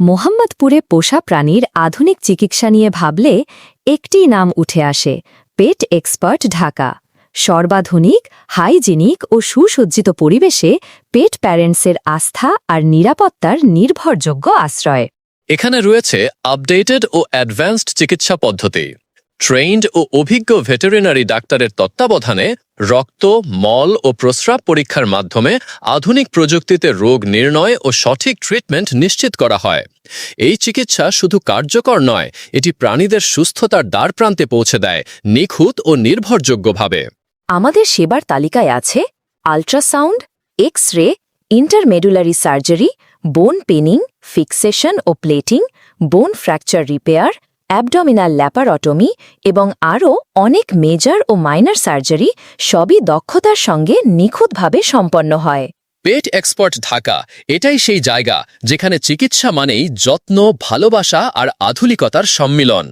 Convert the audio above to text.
মোহাম্মদপুরে পোষা প্রাণীর আধুনিক চিকিৎসা নিয়ে ভাবলে একটি নাম উঠে আসে, পেট এক্সপার্ট ঢাকা। সর্বাধুনিক, হাইজিনিক ও সুসজ্জিত পরিবেশে পেট প্যারেন্টসের আস্থা আর নিরাপত্তার নির্ভরযোগ্য আশ্রয়। এখানে রয়েছে আপডেটেড ও অ্যাডভান্সড চিকিৎসা পদ্ধতি। ট্রেইন্ড ও অভিজ্ঞ ভেটেরিনারি ডাক্তারের তত্ত্বাবধানে রক্ত, মল ও প্রস্রাব পরীক্ষার মাধ্যমে আধুনিক প্রযুক্তিতে রোগ নির্ণয় ও সঠিক ট্রিটমেন্ট নিশ্চিত করা হয়। এই চিকিৎসা শুধু কার্যকর নয়, এটি প্রাণীদের সুস্থতার দ্বারপ্রান্তে পৌঁছে দেয় নিখুঁত ও নির্ভরযোগ্যভাবে। আমাদের সেবার তালিকায় আছে ultrasound X ray intramedullary surgery bone pinning fixation ও plating bone fracture repair abdominal laparotomy এবং আরও অনেক মেজর ও মাইনার সার্জারি সবই দক্ষতার সঙ্গে নিখুঁতভাবে সম্পন্ন হয়। পেট এক্সপার্ট ঢাকা, এটাই সেই জায়গা যেখানে চিকিৎসা মানেই যত্ন, ভালোবাসা আর আধুনিকতার সম্মিলন।